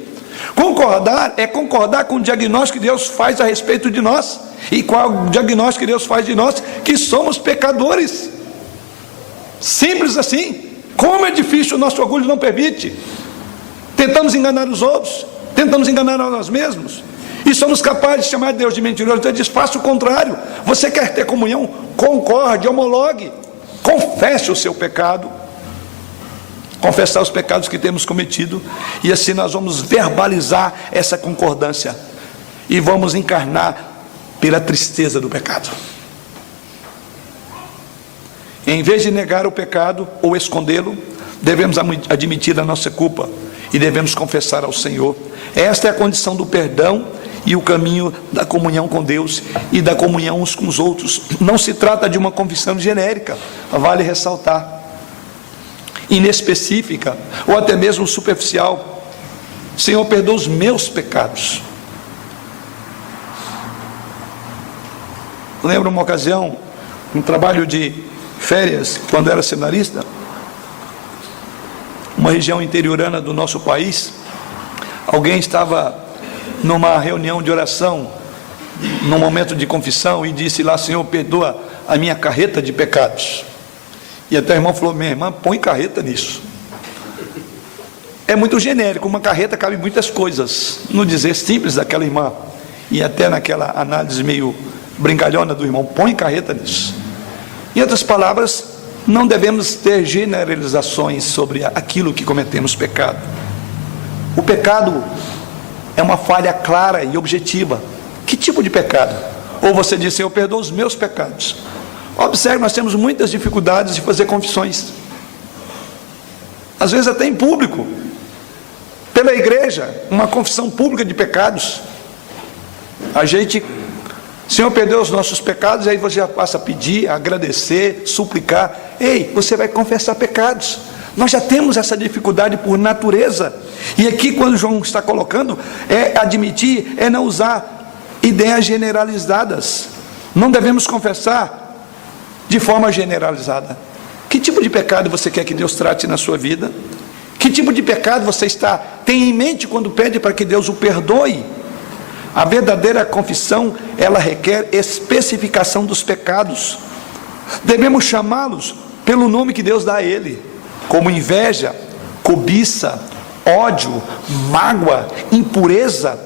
Concordar é concordar com o diagnóstico que Deus faz a respeito de nós. E qual é o diagnóstico que Deus faz de nós? Que somos pecadores. Simples assim. Como é difícil, o nosso orgulho não permite. Tentamos enganar os outros, tentamos enganar a nós mesmos, e somos capazes de chamar Deus de mentiroso. Então ele diz, faça o contrário. Você quer ter comunhão? Concorde, homologue, confesse o seu pecado, confessar os pecados que temos cometido, e assim nós vamos verbalizar essa concordância, e vamos encarnar pela tristeza do pecado. Em vez de negar o pecado ou escondê-lo, devemos admitir a nossa culpa e devemos confessar ao Senhor. Esta é a condição do perdão e o caminho da comunhão com Deus e da comunhão uns com os outros. Não se trata de uma confissão genérica, vale ressaltar, inespecífica ou até mesmo superficial. Senhor, perdoa os meus pecados. Lembro uma ocasião, um trabalho de férias, quando era seminarista, uma região interiorana do nosso país. Alguém estava numa reunião de oração, num momento de confissão, e disse lá, Senhor, perdoa a minha carreta de pecados. E até o irmão falou, minha irmã, põe carreta nisso. É muito genérico, uma carreta cabe muitas coisas, no dizer simples daquela irmã, e até naquela análise meio brincalhona do irmão, põe carreta nisso. Em outras palavras, não devemos ter generalizações sobre aquilo que cometemos pecado. O pecado é uma falha clara e objetiva. Que tipo de pecado? Ou você diz, Senhor, perdoa os meus pecados. Observe, nós temos muitas dificuldades de fazer confissões, às vezes até em público, pela igreja, uma confissão pública de pecados. A gente, Senhor, perdoa os nossos pecados, aí você já passa a pedir, a agradecer, suplicar. Ei, você vai confessar pecados. Nós já temos essa dificuldade por natureza. E aqui, quando João está colocando, é admitir, é não usar ideias generalizadas. Não devemos confessar de forma generalizada. Que tipo de pecado você quer que Deus trate na sua vida? Que tipo de pecado você tem em mente quando pede para que Deus o perdoe? A verdadeira confissão, ela requer especificação dos pecados. Devemos chamá-los pelo nome que Deus dá a ele, como inveja, cobiça, ódio, mágoa, impureza.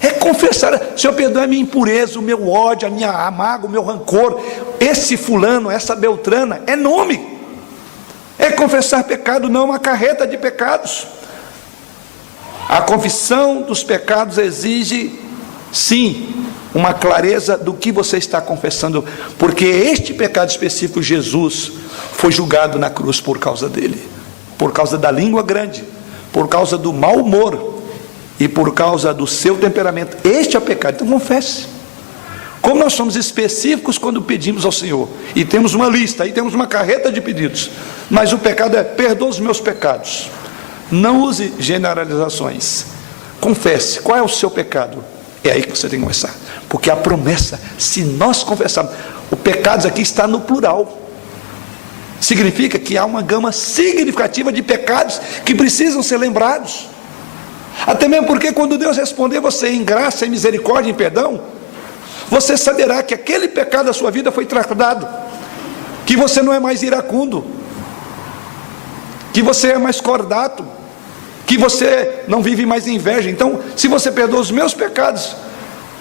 É confessar, Senhor, perdoa a minha impureza, o meu ódio, a minha mágoa, o meu rancor. Esse fulano, essa beltrana, é nome. É confessar pecado, não uma carreta de pecados. A confissão dos pecados exige, sim, uma clareza do que você está confessando, porque este pecado específico, Jesus foi julgado na cruz por causa dele, por causa da língua grande, por causa do mau humor e por causa do seu temperamento. Este é o pecado. Então confesse. Como nós somos específicos quando pedimos ao Senhor, e temos uma lista, aí temos uma carreta de pedidos, mas o pecado é, perdoa os meus pecados. Não use generalizações, confesse, qual é o seu pecado? É aí que você tem que começar, porque a promessa, se nós confessarmos, o pecados aqui está no plural, significa que há uma gama significativa de pecados que precisam ser lembrados, até mesmo porque quando Deus responder você em graça, em misericórdia, em perdão, você saberá que aquele pecado da sua vida foi tratado, que você não é mais iracundo, que você é mais cordato, que você não vive mais em inveja. Então, se você perdoa os meus pecados,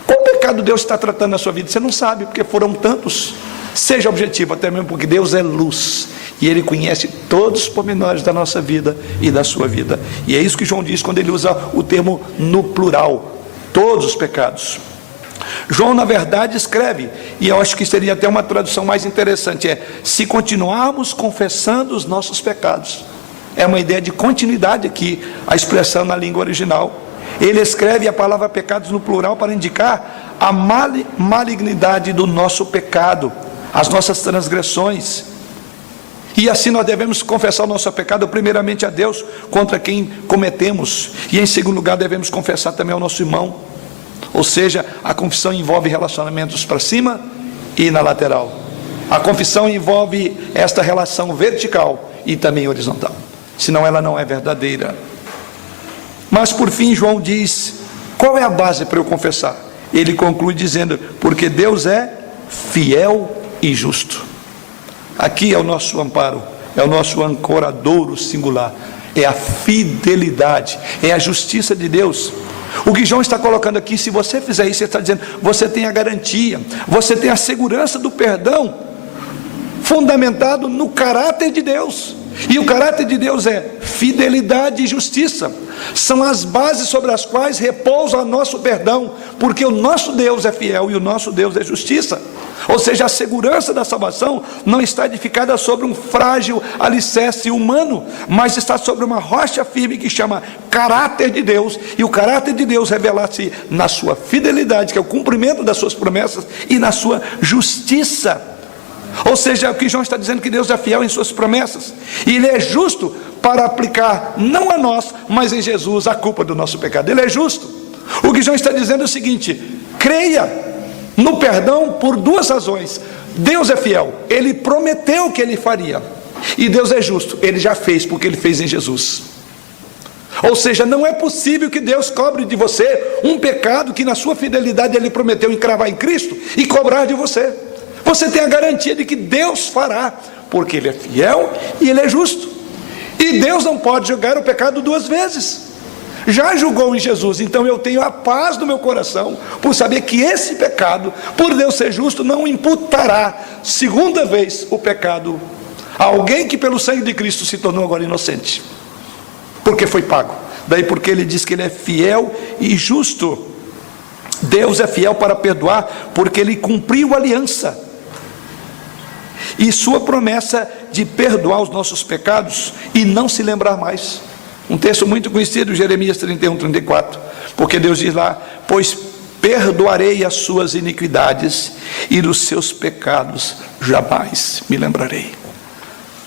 qual pecado Deus está tratando na sua vida? Você não sabe, porque foram tantos. Seja objetivo, até mesmo porque Deus é luz, e Ele conhece todos os pormenores da nossa vida e da sua vida. E é isso que João diz quando ele usa o termo no plural, todos os pecados. João, na verdade, escreve, e eu acho que seria até uma tradução mais interessante, se continuarmos confessando os nossos pecados. É uma ideia de continuidade aqui, a expressão na língua original. Ele escreve a palavra pecados no plural para indicar a malignidade do nosso pecado, as nossas transgressões. E assim nós devemos confessar o nosso pecado primeiramente a Deus, contra quem cometemos, e em segundo lugar devemos confessar também ao nosso irmão. Ou seja, a confissão envolve relacionamentos para cima e na lateral. A confissão envolve esta relação vertical e também horizontal, senão ela não é verdadeira. Mas por fim João diz, qual é a base para eu confessar? Ele conclui dizendo, porque Deus é fiel e justo. Aqui é o nosso amparo, é o nosso ancoradouro singular, é a fidelidade, é a justiça de Deus. O que João está colocando aqui, se você fizer isso, ele está dizendo, você tem a garantia, você tem a segurança do perdão, fundamentado no caráter de Deus. E o caráter de Deus é fidelidade e justiça. São as bases sobre as quais repousa o nosso perdão, porque o nosso Deus é fiel e o nosso Deus é justiça. Ou seja, a segurança da salvação não está edificada sobre um frágil alicerce humano, mas está sobre uma rocha firme que chama caráter de Deus, e o caráter de Deus revela-se na sua fidelidade, que é o cumprimento das suas promessas, e na sua justiça. Ou seja, o que João está dizendo, que Deus é fiel em suas promessas, e Ele é justo para aplicar, não a nós, mas em Jesus, a culpa do nosso pecado. Ele é justo. O que João está dizendo é o seguinte, creia no perdão por duas razões. Deus é fiel, Ele prometeu que Ele faria, e Deus é justo, Ele já fez, porque Ele fez em Jesus. Ou seja, não é possível que Deus cobre de você um pecado que na sua fidelidade Ele prometeu encravar em Cristo e cobrar de você. Você tem a garantia de que Deus fará, porque Ele é fiel e Ele é justo. E Deus não pode julgar o pecado duas vezes. Já julgou em Jesus, então eu tenho a paz no meu coração, por saber que esse pecado, por Deus ser justo, não imputará segunda vez o pecado a alguém que pelo sangue de Cristo se tornou agora inocente, porque foi pago. Daí porque Ele diz que Ele é fiel e justo. Deus é fiel para perdoar, porque Ele cumpriu a aliança e sua promessa de perdoar os nossos pecados e não se lembrar mais. Um texto muito conhecido, Jeremias 31, 34, porque Deus diz lá, pois perdoarei as suas iniquidades e dos seus pecados jamais me lembrarei.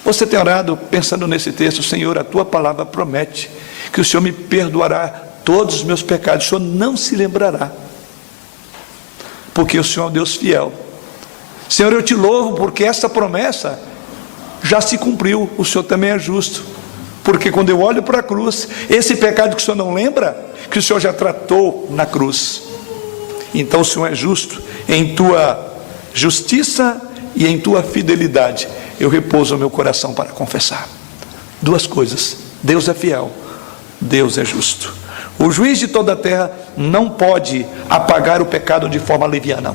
Você tem orado pensando nesse texto, Senhor, a tua palavra promete que o Senhor me perdoará todos os meus pecados, o Senhor não se lembrará, porque o Senhor é um Deus fiel. Senhor, eu te louvo porque essa promessa já se cumpriu, o Senhor também é justo, porque quando eu olho para a cruz, esse pecado que o Senhor não lembra, que o Senhor já tratou na cruz. Então o Senhor é justo, em tua justiça e em tua fidelidade eu repouso o meu coração para confessar. Duas coisas, Deus é fiel, Deus é justo. O juiz de toda a terra não pode apagar o pecado de forma leviana.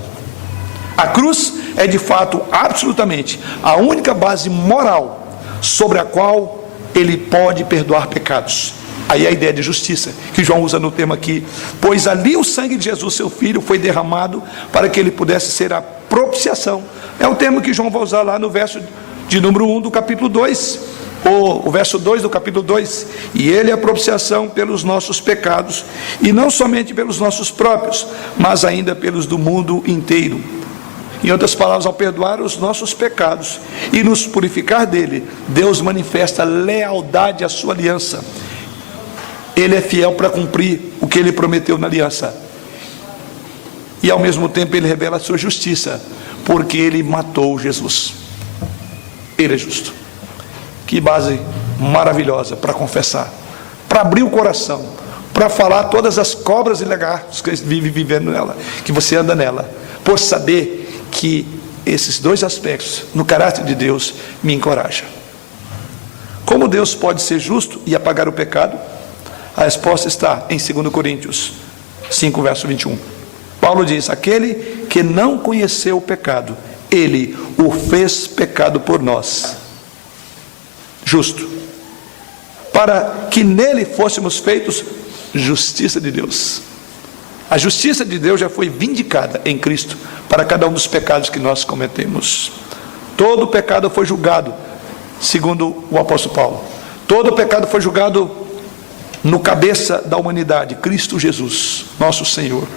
A cruz é de fato, absolutamente, a única base moral sobre a qual Ele pode perdoar pecados. Aí a ideia de justiça, que João usa no tema aqui, pois ali o sangue de Jesus, seu Filho, foi derramado para que Ele pudesse ser a propiciação. É o termo que João vai usar lá no verso de número 1 do capítulo 2, ou o verso 2 do capítulo 2, e Ele é a propiciação pelos nossos pecados, e não somente pelos nossos próprios, mas ainda pelos do mundo inteiro. Em outras palavras, ao perdoar os nossos pecados e nos purificar dele, Deus manifesta lealdade à sua aliança. Ele é fiel para cumprir o que Ele prometeu na aliança, e ao mesmo tempo Ele revela a sua justiça, porque Ele matou Jesus. Ele é justo. Que base maravilhosa para confessar, para abrir o coração, para falar todas as cobras e lagartos que vive vivendo nela, que você anda nela, por saber que esses dois aspectos no caráter de Deus me encorajam. Como Deus pode ser justo e apagar o pecado? A resposta está em 2 Coríntios 5, verso 21. Paulo diz, aquele que não conheceu o pecado, Ele o fez pecado por nós, justo, para que nele fôssemos feitos justiça de Deus. A justiça de Deus já foi vindicada em Cristo para cada um dos pecados que nós cometemos. Todo pecado foi julgado, segundo o apóstolo Paulo. Todo pecado foi julgado no cabeça da humanidade, Cristo Jesus, nosso Senhor.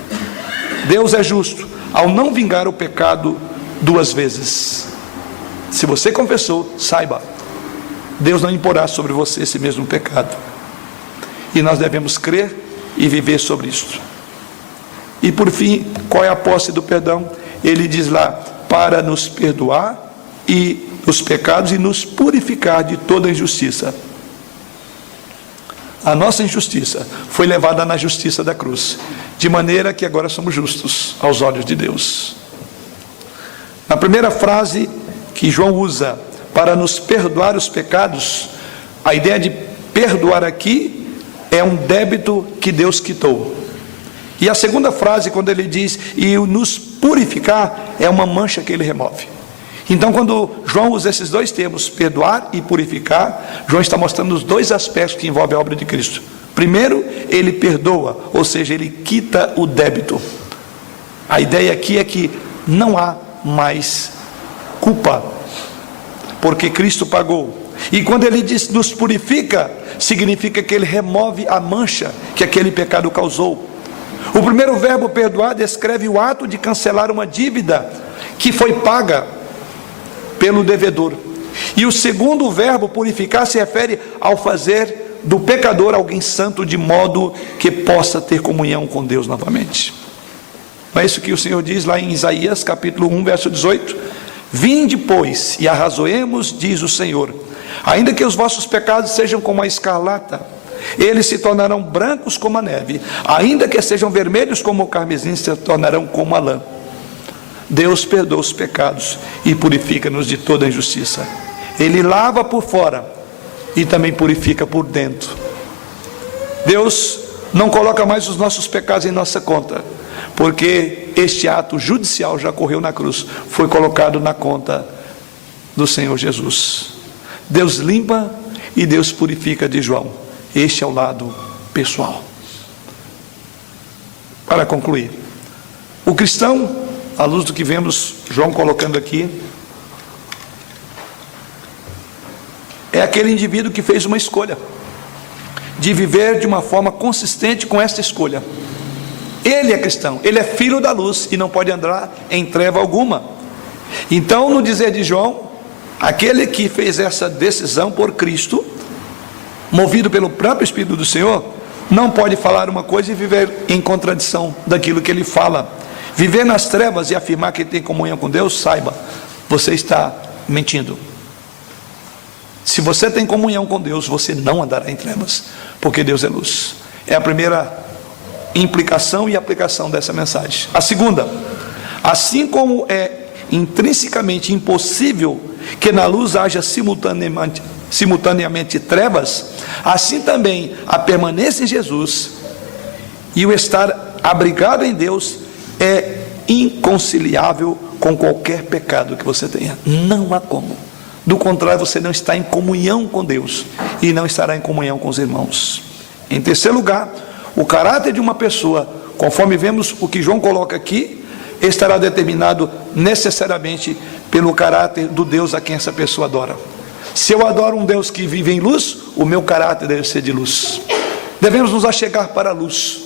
Deus é justo ao não vingar o pecado duas vezes. Se você confessou, saiba, Deus não imporá sobre você esse mesmo pecado. E nós devemos crer e viver sobre isso. E por fim, qual é a posse do perdão? Ele diz lá, para nos perdoar e os pecados e nos purificar de toda injustiça. A nossa injustiça foi levada na justiça da cruz, de maneira que agora somos justos aos olhos de Deus. Na primeira frase que João usa para nos perdoar os pecados, a ideia de perdoar aqui é um débito que Deus quitou. E a segunda frase, quando ele diz e nos purificar, é uma mancha que ele remove. Então, quando João usa esses dois termos, perdoar e purificar, João está mostrando os dois aspectos que envolvem a obra de Cristo. Primeiro, ele perdoa, ou seja, ele quita o débito. A ideia aqui é que não há mais culpa, porque Cristo pagou. E quando ele diz nos purifica, significa que ele remove a mancha que aquele pecado causou. O primeiro verbo perdoar descreve o ato de cancelar uma dívida que foi paga pelo devedor. E o segundo verbo, purificar, se refere ao fazer do pecador alguém santo, de modo que possa ter comunhão com Deus novamente. Não é isso que o Senhor diz lá em Isaías capítulo 1, verso 18? Vinde, pois, e arrazoemos, diz o Senhor, ainda que os vossos pecados sejam como a escarlata, eles se tornarão brancos como a neve, ainda que sejam vermelhos como o carmesim, se tornarão como a lã. Deus perdoa os pecados e purifica-nos de toda injustiça. Ele lava por fora e também purifica por dentro. Deus não coloca mais os nossos pecados em nossa conta, porque este ato judicial já ocorreu na cruz, foi colocado na conta do Senhor Jesus. Deus limpa e Deus purifica, de João. Este é o lado pessoal. Para concluir, o cristão, à luz do que vemos João colocando aqui, é aquele indivíduo que fez uma escolha de viver de uma forma consistente com esta escolha. Ele é cristão, ele é filho da luz e não pode andar em treva alguma. Então, no dizer de João, aquele que fez essa decisão por Cristo, movido pelo próprio Espírito do Senhor, não pode falar uma coisa e viver em contradição daquilo que ele fala. Viver nas trevas e afirmar que tem comunhão com Deus, saiba, você está mentindo. Se você tem comunhão com Deus, você não andará em trevas, porque Deus é luz. É a primeira implicação e aplicação dessa mensagem. A segunda, assim como é intrinsecamente impossível que na luz haja simultaneamente trevas, assim também a permanência em Jesus e o estar abrigado em Deus é inconciliável com qualquer pecado que você tenha. Não há como. Do contrário, você não está em comunhão com Deus e não estará em comunhão com os irmãos. Em terceiro lugar, o caráter de uma pessoa, conforme vemos o que João coloca aqui, estará determinado necessariamente pelo caráter do Deus a quem essa pessoa adora. Se eu adoro um Deus que vive em luz, o meu caráter deve ser de luz. Devemos nos achegar para a luz,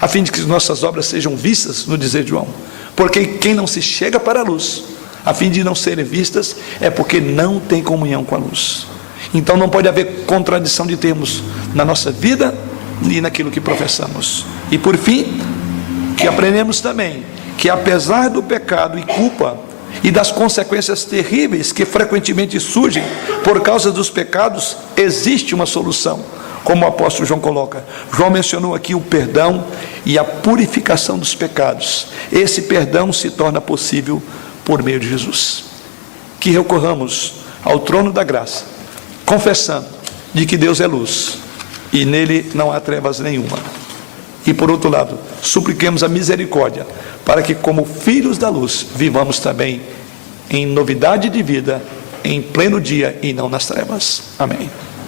a fim de que nossas obras sejam vistas, no dizer de João. Porque quem não se chega para a luz, a fim de não serem vistas, é porque não tem comunhão com a luz. Então não pode haver contradição de termos na nossa vida e naquilo que professamos. E por fim, que aprendemos também que apesar do pecado e culpa e das consequências terríveis que frequentemente surgem por causa dos pecados, existe uma solução, como o apóstolo João coloca. João mencionou aqui o perdão e a purificação dos pecados. Esse perdão se torna possível por meio de Jesus. Que recorramos ao trono da graça, confessando de que Deus é luz e nele não há trevas nenhuma. E por outro lado, supliquemos a misericórdia para que, como filhos da luz, vivamos também em novidade de vida, em pleno dia e não nas trevas. Amém.